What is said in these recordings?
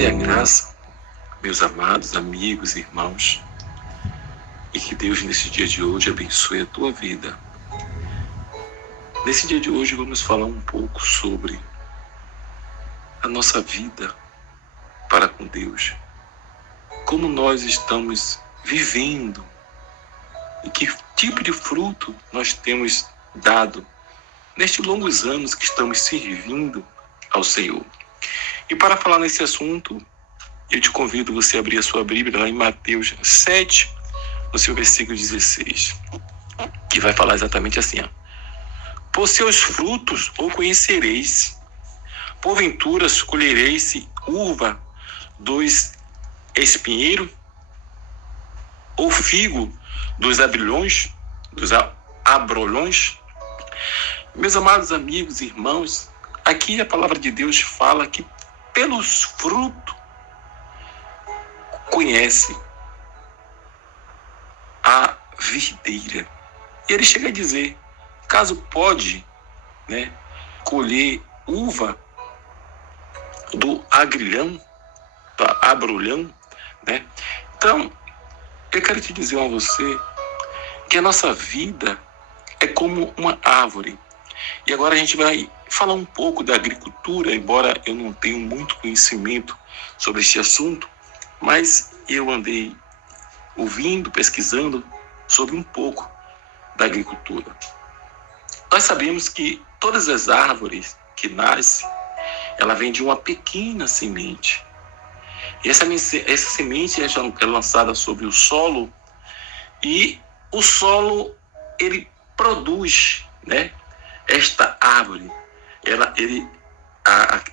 e a graça, meus amados amigos e irmãos, e que Deus nesse dia de hoje abençoe a tua vida. Nesse dia de hoje vamos falar um pouco sobre a nossa vida para com Deus, como nós estamos vivendo e que tipo de fruto nós temos dado nestes longos anos que estamos servindo ao Senhor. E para falar nesse assunto, eu te convido você a abrir a sua Bíblia lá em Mateus 7, no seu versículo 16, que vai falar exatamente assim, por seus frutos o conhecereis, porventura colhereis uva dos espinheiros, ou figo dos abrolhões, Meus amados amigos e irmãos, aqui a palavra de Deus fala que pelos frutos conhece a videira. E ele chega a dizer, caso pode, colher uva do agrilhão, da abrolhão, Então, eu quero te dizer a você que a nossa vida é como uma árvore. E agora a gente vai falar um pouco da agricultura, embora eu não tenha muito conhecimento sobre este assunto, mas eu andei ouvindo, pesquisando sobre um pouco da agricultura. Nós sabemos que todas as árvores que nascem, ela vem de uma pequena semente. E essa semente é lançada sobre o solo, e o solo ele produz, esta árvore.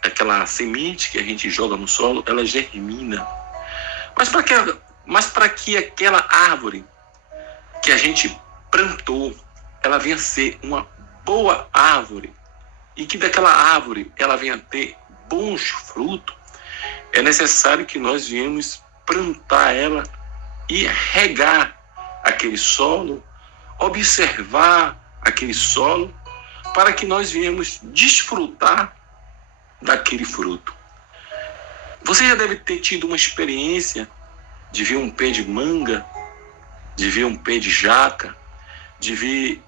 Aquela semente que a gente joga no solo, ela germina. Mas para que aquela árvore que a gente plantou, ela venha a ser uma boa árvore, e que daquela árvore ela venha a ter bons frutos, é necessário que nós viemos plantar ela e regar aquele solo, observar aquele solo, para que nós viemos desfrutar daquele fruto. Você já deve ter tido uma experiência de ver um pé de manga, de ver um pé de jaca, de ver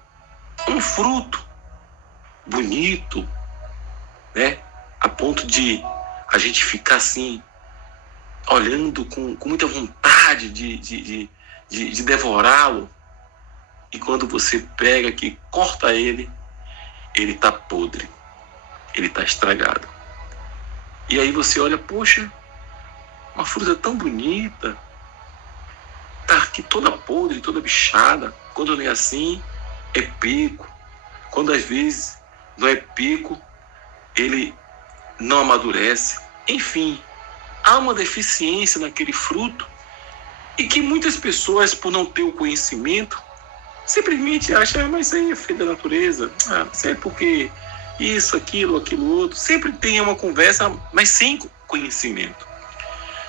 um fruto bonito, a ponto de a gente ficar assim, olhando com muita vontade de devorá-lo. E quando você pega que corta ele está podre, ele está estragado. E aí você olha, poxa, uma fruta tão bonita, está aqui toda podre, toda bichada. Quando não é assim, é peco. Quando às vezes não é peco, ele não amadurece. Enfim, há uma deficiência naquele fruto, e que muitas pessoas, por não ter o conhecimento, simplesmente acham, mas isso aí é feito da natureza, isso é porque isso, aquilo outro. Sempre tem uma conversa, mas sem conhecimento.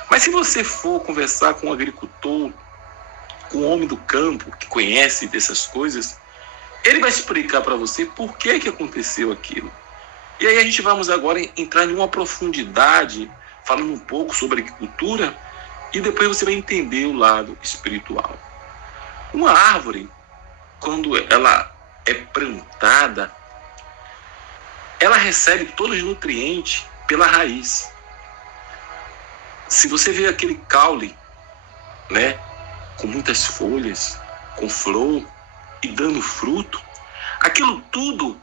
Mas se você for conversar com um agricultor, com um homem do campo que conhece dessas coisas, ele vai explicar para você por que aconteceu aquilo. E aí a gente vamos agora entrar em uma profundidade, falando um pouco sobre agricultura, e depois você vai entender o lado espiritual. Uma árvore, quando ela é plantada, ela recebe todos os nutrientes pela raiz. Se você vê aquele caule, com muitas folhas, com flor e dando fruto, aquilo tudo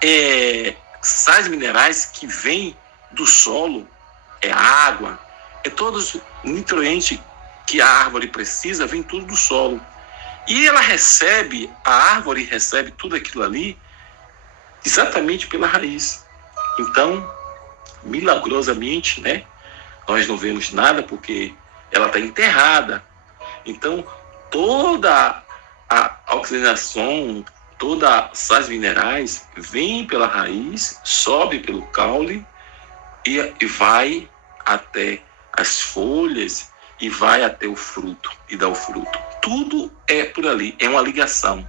é sais minerais que vêm do solo, é água, é todos os nutrientes que a árvore precisa, vem tudo do solo. E a árvore recebe tudo aquilo ali exatamente pela raiz. Então, milagrosamente, nós não vemos nada porque ela está enterrada. Então, toda a oxigenação, toda sais minerais vem pela raiz, sobe pelo caule e vai até as folhas e vai até o fruto e dá o fruto. Tudo é por ali, é uma ligação,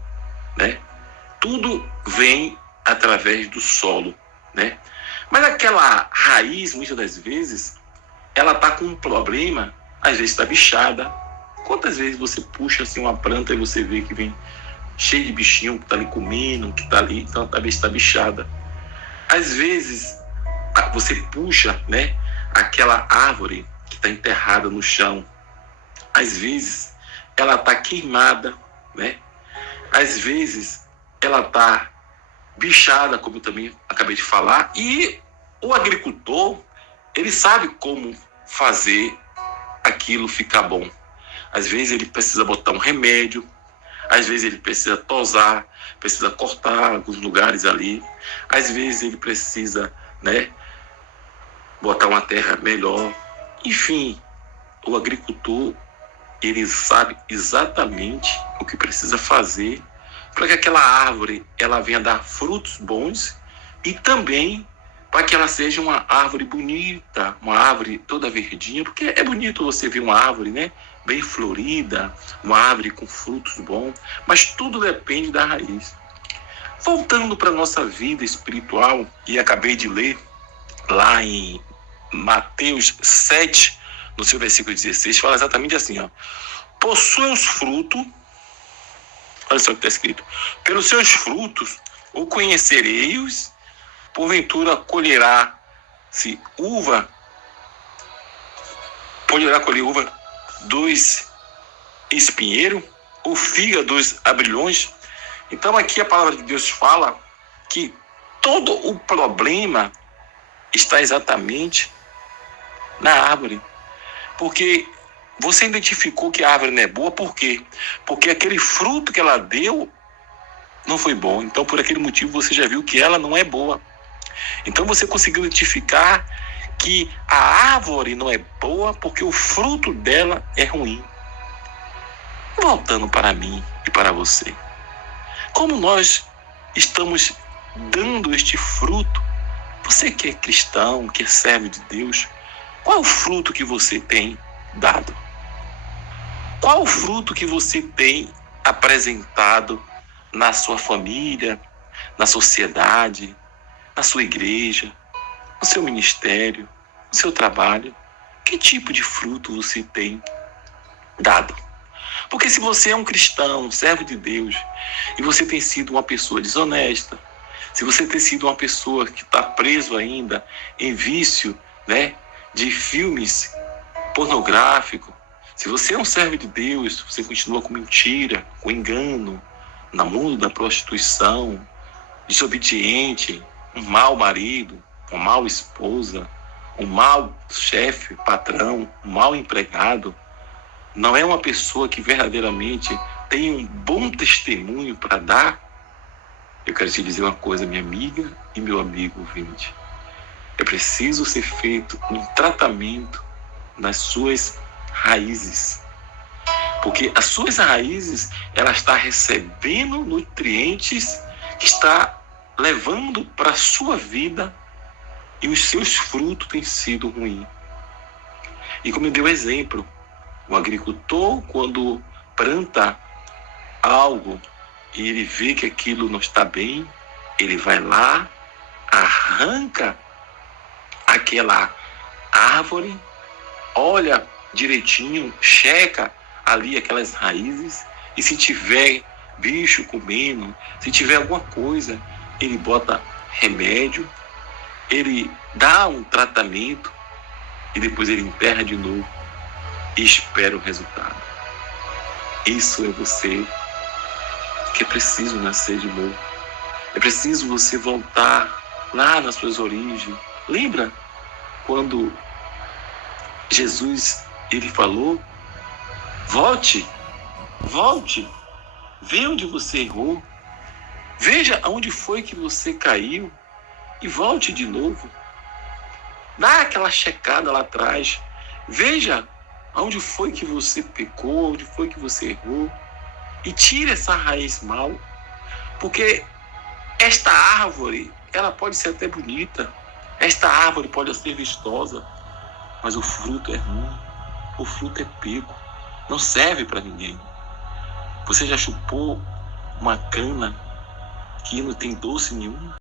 Tudo vem através do solo, Mas aquela raiz, muitas das vezes, ela está com um problema, às vezes está bichada. Quantas vezes você puxa assim uma planta e você vê que vem cheio de bichinho que está ali comendo, que está ali, então talvez está bichada. Às vezes você puxa, né, aquela árvore que está enterrada no chão. Às vezes ela está queimada, né? Às vezes ela está bichada, como eu também acabei de falar. E o agricultor, ele sabe como fazer aquilo ficar bom. Às vezes ele precisa botar um remédio, às vezes ele precisa tosar, precisa cortar alguns lugares ali, às vezes ele precisa, né, botar uma terra melhor. Enfim, o agricultor, ele sabe exatamente o que precisa fazer para que aquela árvore ela venha dar frutos bons e também para que ela seja uma árvore bonita, uma árvore toda verdinha, porque é bonito você ver uma árvore, né, bem florida, uma árvore com frutos bons, mas tudo depende da raiz. Voltando para a nossa vida espiritual, e acabei de ler lá em Mateus 7, no seu versículo 16, fala exatamente assim, ó: possuem os frutos, olha só o que está escrito, pelos seus frutos o conhecereis, porventura colherá-se uva, poderá colher uva dos espinheiros, ou figa dos abrilhões. Então aqui a palavra de Deus fala que todo o problema está exatamente na árvore. Porque você identificou que a árvore não é boa, por quê? Porque aquele fruto que ela deu não foi bom. Então, por aquele motivo, você já viu que ela não é boa. Então, você conseguiu identificar que a árvore não é boa porque o fruto dela é ruim. Voltando para mim e para você, como nós estamos dando este fruto? Você que é cristão, que é servo de Deus, qual é o fruto que você tem dado? Qual o fruto que você tem apresentado na sua família, na sociedade, na sua igreja, no seu ministério, no seu trabalho? Que tipo de fruto você tem dado? Porque se você é um cristão, um servo de Deus, e você tem sido uma pessoa desonesta, se você tem sido uma pessoa que está preso ainda em vício, né, de filmes pornográficos, se você é um servo de Deus, você continua com mentira, com engano, no mundo da prostituição, desobediente, um mau marido, uma mau esposa, um mau chefe, patrão, um mau empregado, não é uma pessoa que verdadeiramente tem um bom testemunho para dar, eu quero te dizer uma coisa, minha amiga e meu amigo ouvinte. É preciso ser feito um tratamento nas suas raízes. Porque as suas raízes, ela está recebendo nutrientes que está levando para a sua vida e os seus frutos têm sido ruins. E como eu dei o exemplo, o agricultor, quando planta algo e ele vê que aquilo não está bem, ele vai lá, arranca aquela árvore, olha direitinho, checa ali aquelas raízes, e se tiver bicho comendo, se tiver alguma coisa, ele bota remédio, ele dá um tratamento e depois ele enterra de novo e espera o resultado. Isso é você que é preciso nascer de novo. É preciso você voltar lá nas suas origens. Lembra quando Jesus, ele falou: volte, vê onde você errou, veja aonde foi que você caiu e volte de novo. Dá aquela checada lá atrás, veja aonde foi que você pecou, onde foi que você errou, e tire essa raiz mal, porque esta árvore, ela pode ser até bonita, esta árvore pode ser vistosa, mas o fruto é ruim, o fruto é pego, não serve para ninguém. Você já chupou uma cana que não tem doce nenhum?